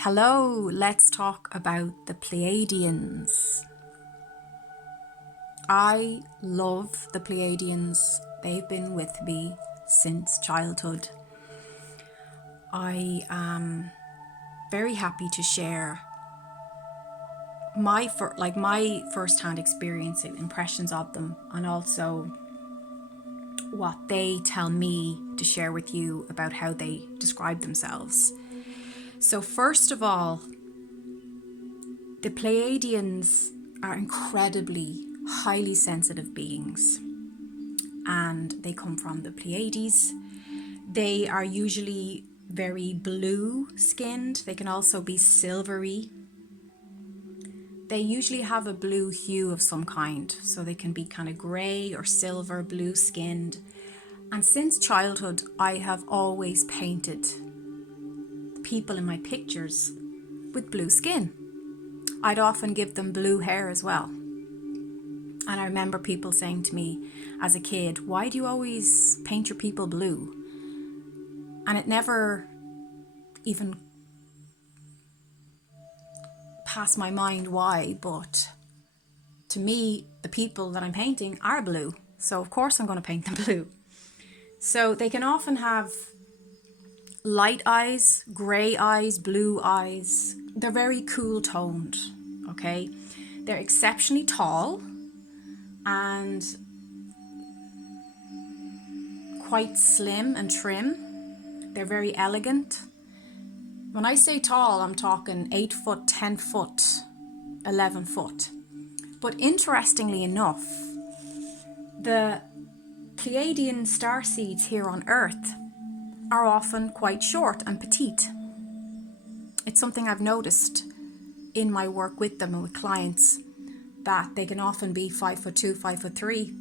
Hello, let's talk about the Pleiadians. I love the Pleiadians. They've been with me since childhood. I am very happy to share my first-hand experience and impressions of them, and also what they tell me to share with you about how they describe themselves. So first of all, the Pleiadians are incredibly highly sensitive beings, and they come from the Pleiades. They are usually very blue skinned. They can also be silvery. They usually have a blue hue of some kind, so they can be kind of grey or silver, blue skinned. And since childhood, I have always painted people in my pictures with blue skin. I'd often give them blue hair as well. And I remember people saying to me as a kid, why do you always paint your people blue? And it never even passed my mind why, but to me, the people that I'm painting are blue. So of course I'm going to paint them blue. So they can often have light eyes, grey eyes, blue eyes. They're very cool toned, okay? They're exceptionally tall and quite slim and trim. They're very elegant. When I say tall, I'm talking 8 foot, 10 foot, 11 foot. But interestingly enough, the Pleiadian Starseeds here on Earth are often quite short and petite. It's something I've noticed in my work with them and with clients, that they can often be 5'2", 5'3".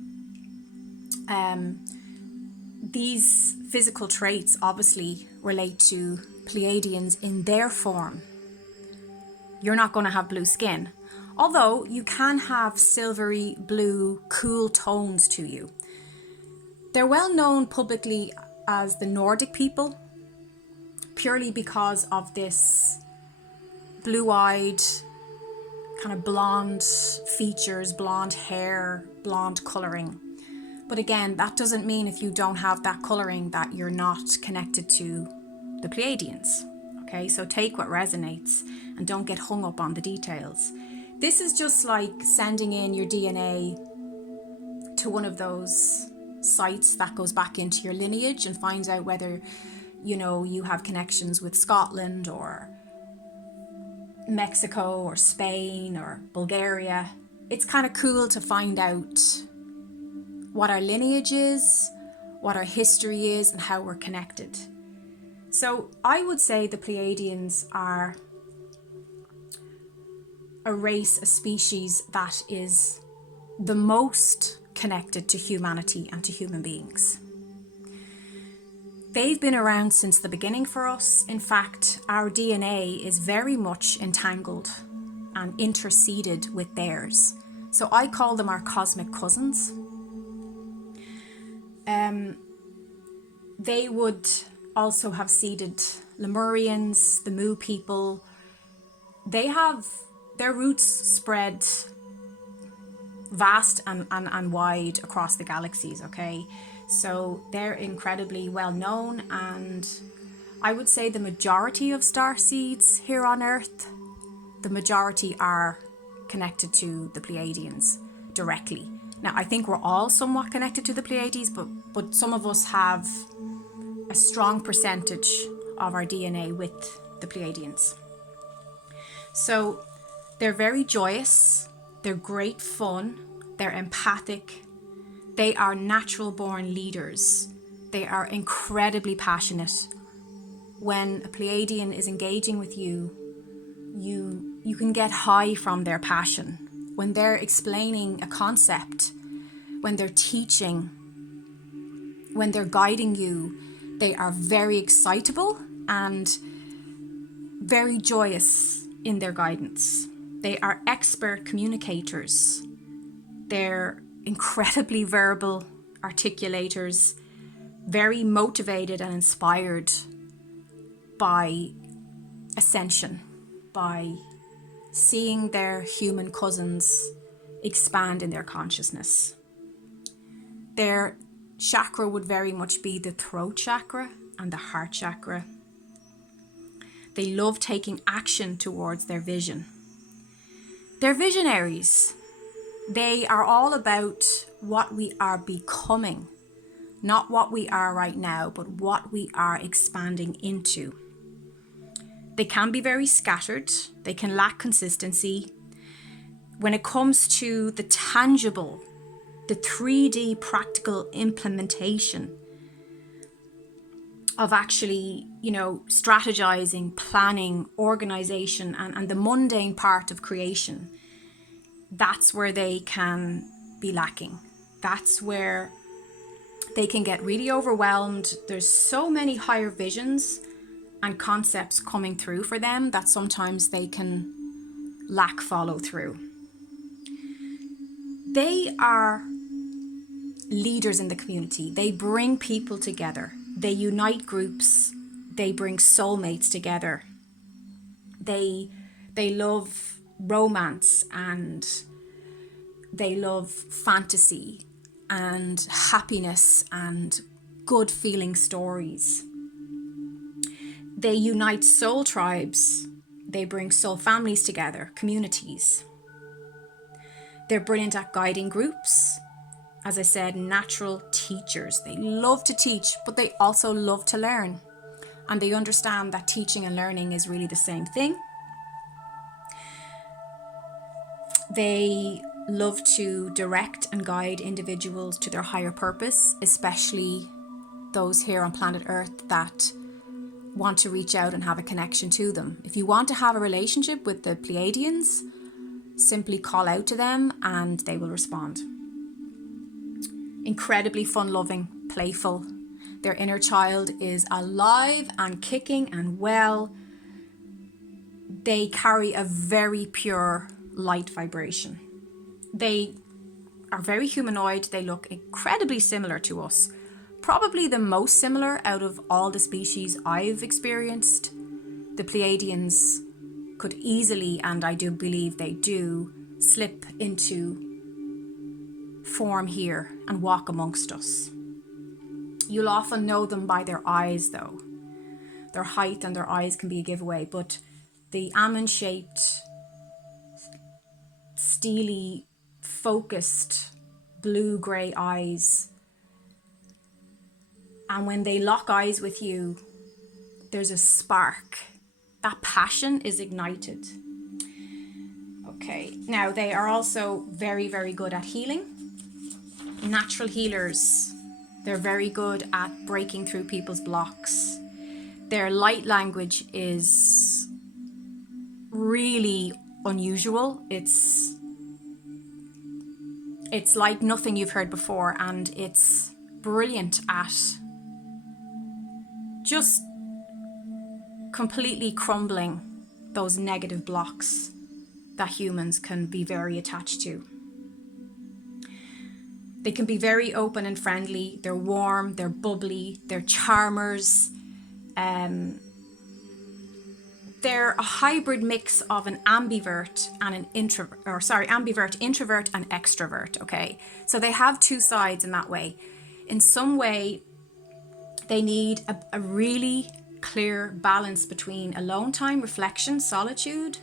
These physical traits obviously relate to Pleiadians in their form. You're not going to have blue skin, although you can have silvery blue cool tones to you. They're well known publicly as the Nordic people, purely because of this blue-eyed, kind of blonde features, blonde hair, blonde colouring. But again, that doesn't mean if you don't have that colouring that you're not connected to the Pleiadians. Okay, so take what resonates and don't get hung up on the details. This is just like sending in your DNA to one of those sites that goes back into your lineage and finds out whether, you have connections with Scotland or Mexico or Spain or Bulgaria. It's kind of cool to find out what our lineage is, what our history is, and how we're connected. So I would say the Pleiadians are a race, a species that is the most connected to humanity and to human beings. They've been around since the beginning for us. In fact, our DNA is very much entangled and interseeded with theirs. So I call them our cosmic cousins. They would also have seeded Lemurians, the Mu people. They have their roots spread vast and wide across the galaxies, okay? So they're incredibly well known, and I would say the majority of starseeds here on Earth, the majority are connected to the Pleiadians directly. Now, I think we're all somewhat connected to the Pleiades, but some of us have a strong percentage of our DNA with the Pleiadians. So they're very joyous, they're great fun, they're empathic, they are natural born leaders, they are incredibly passionate. When a Pleiadian is engaging with you, you can get high from their passion. When they're explaining a concept, when they're teaching, when they're guiding you, they are very excitable and very joyous in their guidance. They are expert communicators. They're incredibly verbal articulators, very motivated and inspired by ascension. by seeing their human cousins expand in their consciousness. Their chakra would very much be the throat chakra and the heart chakra. They love taking action towards their vision. They're visionaries. They are all about what we are becoming, not what we are right now, but what we are expanding into. They can be very scattered. They can lack consistency. When it comes to the tangible, the 3D practical implementation of actually, strategizing, planning, organization, and the mundane part of creation, that's where they can be lacking. That's where they can get really overwhelmed. There's so many higher visions and concepts coming through for them that sometimes they can lack follow through. They are leaders in the community. They bring people together. They unite groups. They bring soulmates together. They love romance, and they love fantasy and happiness and good feeling stories. They unite soul tribes. They bring soul families together, communities. They're brilliant at guiding groups. As I said, natural teachers. They love to teach, but they also love to learn. And they understand that teaching and learning is really the same thing. They love to direct and guide individuals to their higher purpose, especially those here on planet Earth that want to reach out and have a connection to them. If you want to have a relationship with the Pleiadians, simply call out to them and they will respond. Incredibly fun-loving, playful. Their inner child is alive and kicking and well. They carry a very pure light vibration. They are very humanoid. They look incredibly similar to us. Probably the most similar out of all the species I've experienced. The Pleiadians could easily, and I do believe they do, slip into form here and walk amongst us. You'll often know them by their eyes though. Their height and their eyes can be a giveaway, but the almond-shaped, steely, focused, blue-grey eyes. And when they lock eyes with you, there's a spark. That passion is ignited. Okay, now they are also very, very good at healing. Natural healers. They're very good at breaking through people's blocks. Their light language is really unusual. It's like nothing you've heard before, and it's brilliant at just completely crumbling those negative blocks that humans can be very attached to. They can be very open and friendly. They're warm, they're bubbly, they're charmers. They're a hybrid mix of an ambivert and an introvert, introvert and extrovert, okay? So they have two sides in that way. In some way, they need a really clear balance between alone time, reflection, solitude,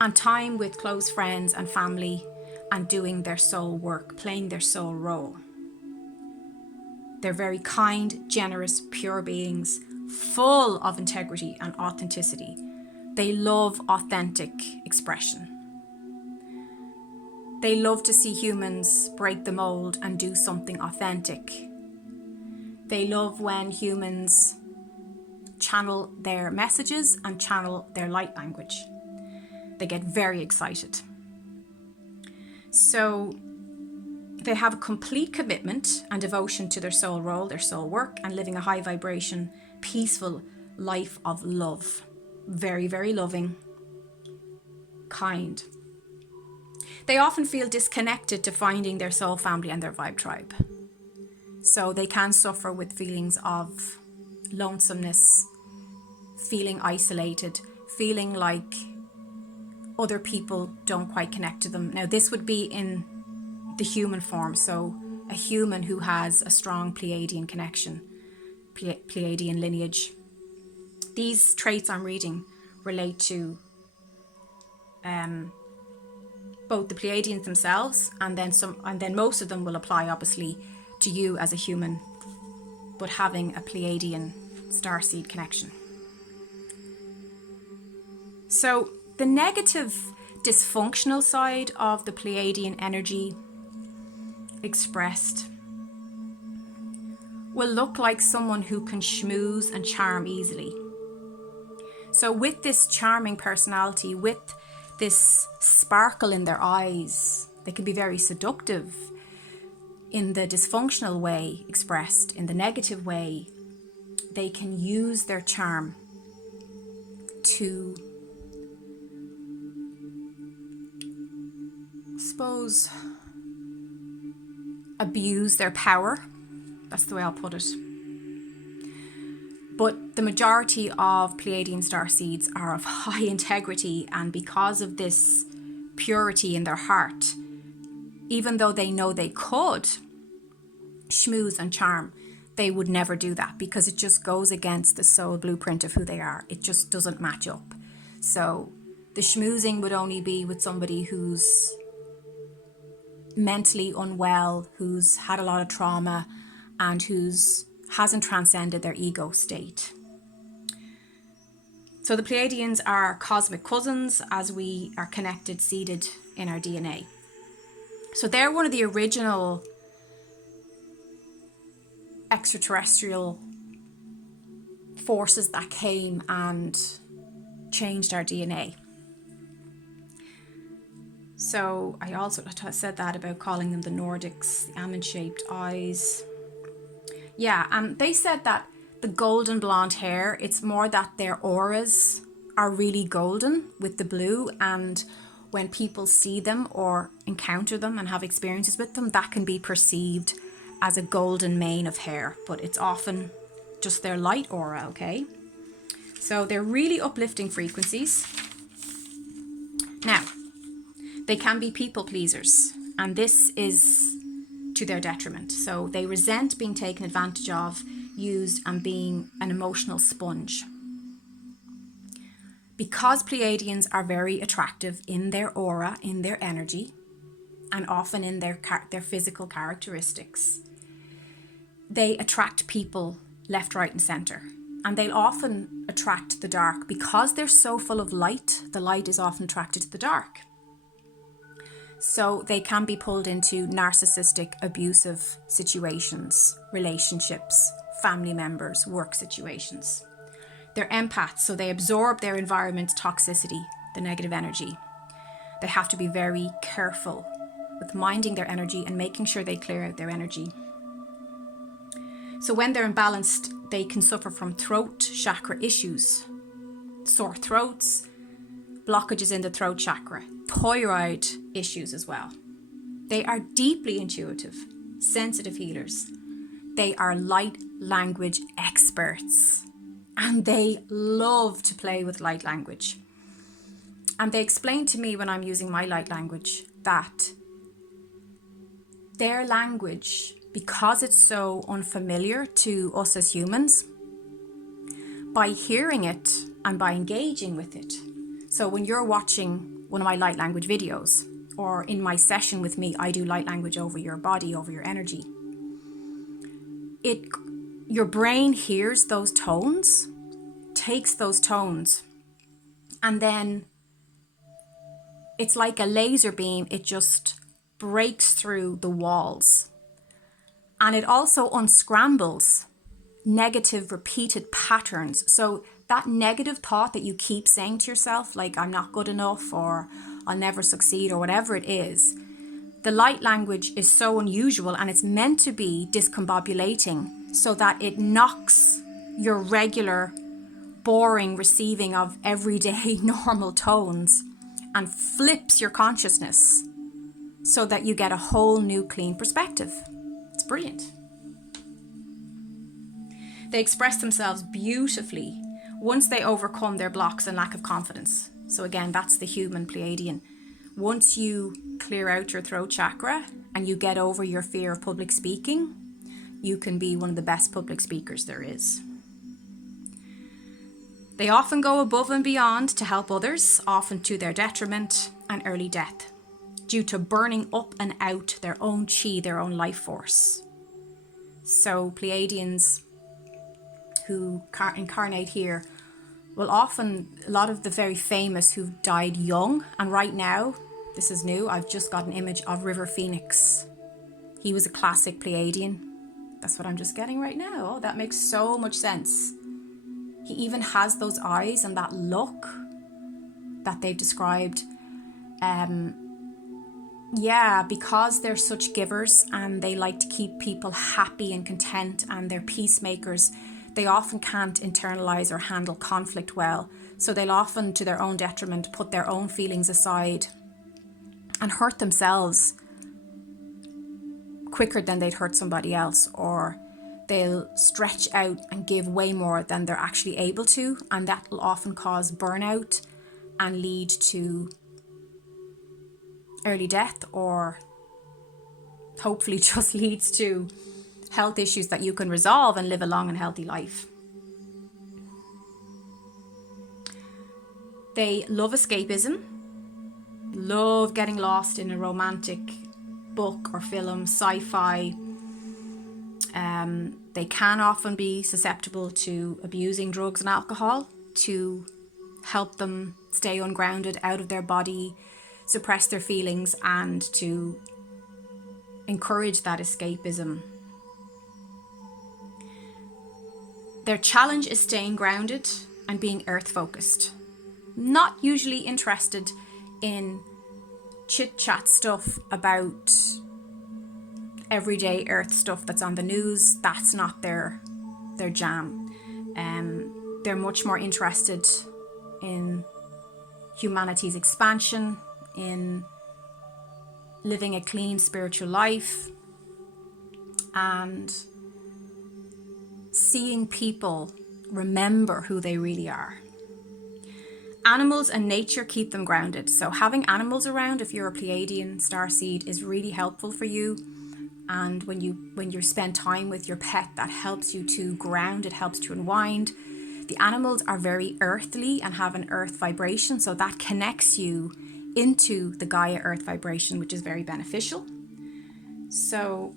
and time with close friends and family and doing their soul work, playing their soul role. They're very kind, generous, pure beings, full of integrity and authenticity. They love authentic expression. They love to see humans break the mold and do something authentic. They love when humans channel their messages and channel their light language. They get very excited. So they have a complete commitment and devotion to their soul role, their soul work, and living a high vibration, peaceful life of love. Very, very loving, kind. They often feel disconnected to finding their soul family and their vibe tribe. So they can suffer with feelings of lonesomeness, feeling isolated, feeling like other people don't quite connect to them. Now, this would be in the human form, so a human who has a strong Pleiadian connection, Pleiadian lineage. These traits I'm reading relate to both the Pleiadians themselves, and then most of them will apply obviously to you as a human, but having a Pleiadian starseed connection. So the negative, dysfunctional side of the Pleiadian energy expressed will look like someone who can schmooze and charm easily. So with this charming personality, with this sparkle in their eyes, they can be very seductive in the dysfunctional way expressed. In the negative way, they can use their charm to, I suppose, abuse their power. That's the way I'll put it. But the majority of Pleiadian starseeds are of high integrity, and because of this purity in their heart, even though they know they could schmooze and charm, they would never do that because it just goes against the soul blueprint of who they are. It just doesn't match up. So the schmoozing would only be with somebody who's mentally unwell, who's had a lot of trauma, and who's hasn't transcended their ego state. So the Pleiadians are cosmic cousins, as we are connected, seeded in our DNA. So they're one of the original extraterrestrial forces that came and changed our DNA. So I also said that about calling them the Nordics, the almond-shaped eyes. Yeah, they said that the golden blonde hair, it's more that their auras are really golden with the blue, and when people see them or encounter them and have experiences with them, that can be perceived as a golden mane of hair, but it's often just their light aura, okay? So they're really uplifting frequencies. Now, they can be people pleasers, and this is to their detriment. So they resent being taken advantage of, used, and being an emotional sponge. Because Pleiadians are very attractive in their aura, in their energy, and often in their physical characteristics, they attract people left, right, and center. And they'll often attract the dark because they're so full of light. The light is often attracted to the dark. So they can be pulled into narcissistic, abusive situations, relationships, family members, work situations. They're empaths, so they absorb their environment's toxicity, the negative energy. They have to be very careful with minding their energy and making sure they clear out their energy. So when they're imbalanced, they can suffer from throat chakra issues, sore throats, blockages in the throat chakra, thyroid issues as well. They are deeply intuitive, sensitive healers. They are light language experts, and they love to play with light language. And they explain to me when I'm using my light language that their language, because it's so unfamiliar to us as humans, by hearing it and by engaging with it. So when you're watching one of my light language videos, or in my session with me, I do light language over your body, over your energy. Your brain hears those tones, takes those tones, and then it's like a laser beam. It just breaks through the walls. And it also unscrambles negative repeated patterns. So that negative thought that you keep saying to yourself, like I'm not good enough, or I'll never succeed, or whatever it is, the light language is so unusual, and it's meant to be discombobulating so that it knocks your regular, boring receiving of everyday normal tones and flips your consciousness so that you get a whole new clean perspective. It's brilliant. They express themselves beautifully once they overcome their blocks and lack of confidence. So again, that's the human Pleiadian. Once you clear out your throat chakra and you get over your fear of public speaking, you can be one of the best public speakers there is. They often go above and beyond to help others, often to their detriment and early death, due to burning up and out their own chi, their own life force. So Pleiadians who incarnate here will often, a lot of the very famous who've died young, and right now, this is new, I've just got an image of River Phoenix. He was a classic Pleiadian. That's what I'm just getting right now. Oh, that makes so much sense. He even has those eyes and that look that they've described. Because they're such givers and they like to keep people happy and content and they're peacemakers, they often can't internalize or handle conflict well. So they'll often, to their own detriment, put their own feelings aside and hurt themselves quicker than they'd hurt somebody else, or they'll stretch out and give way more than they're actually able to, and that will often cause burnout and lead to early death, or hopefully just leads to health issues that you can resolve and live a long and healthy life. They love escapism, love getting lost in a romantic book or film, sci-fi. They can often be susceptible to abusing drugs and alcohol to help them stay ungrounded, out of their body, suppress their feelings, and to encourage that escapism. Their challenge is staying grounded and being earth focused. Not usually interested in chit-chat stuff about everyday earth stuff that's on the news. That's not their jam. They're much more interested in humanity's expansion, in living a clean spiritual life, and seeing people remember who they really are. Animals and nature keep them grounded. So having animals around, if you're a Pleiadian starseed, is really helpful for you. And when you spend time with your pet, that helps you to ground, it helps to unwind. The animals are very earthly and have an earth vibration, so that connects you into the Gaia earth vibration, which is very beneficial. So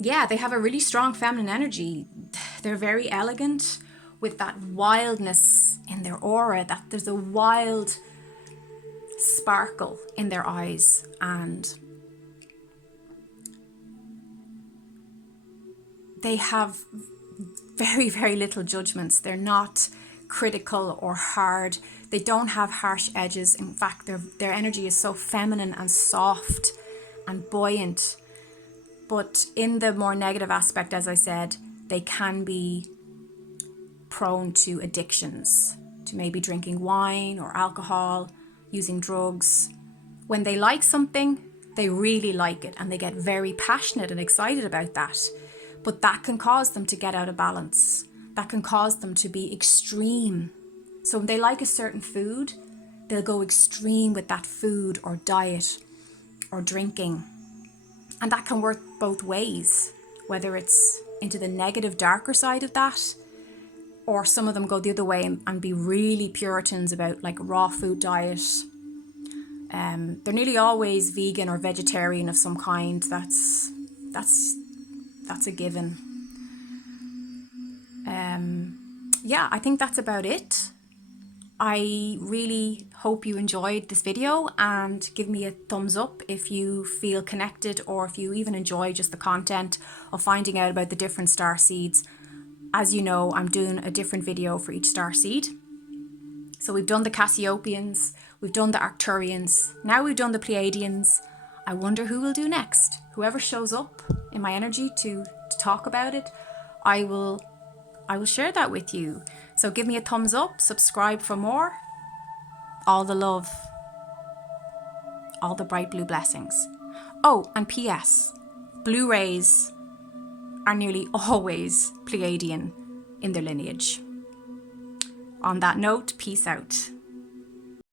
yeah, they have a really strong feminine energy. They're very elegant with that wildness in their aura, that there's a wild sparkle in their eyes, and they have very, very little judgments. They're not critical or hard. They don't have harsh edges. In fact, their energy is so feminine and soft and buoyant. But in the more negative aspect, as I said, they can be prone to addictions, to maybe drinking wine or alcohol, using drugs. When they like something, they really like it and they get very passionate and excited about that. But that can cause them to get out of balance. That can cause them to be extreme. So when they like a certain food, they'll go extreme with that food or diet or drinking. And that can work both ways, whether it's into the negative, darker side of that, or some of them go the other way and be really Puritans about like raw food diet. They're nearly always vegan or vegetarian of some kind. That's a given. I think that's about it. I really hope you enjoyed this video, and give me a thumbs up if you feel connected, or if you even enjoy just the content of finding out about the different star seeds. As you know, I'm doing a different video for each star seed. So we've done the Cassiopeans, we've done the Arcturians, now we've done the Pleiadians. I wonder who we'll do next. Whoever shows up in my energy to talk about it, I will share that with you. So give me a thumbs up, subscribe for more. All the love, all the bright blue blessings. Oh, and P.S. Blu-rays are nearly always Pleiadian in their lineage. On that note, peace out.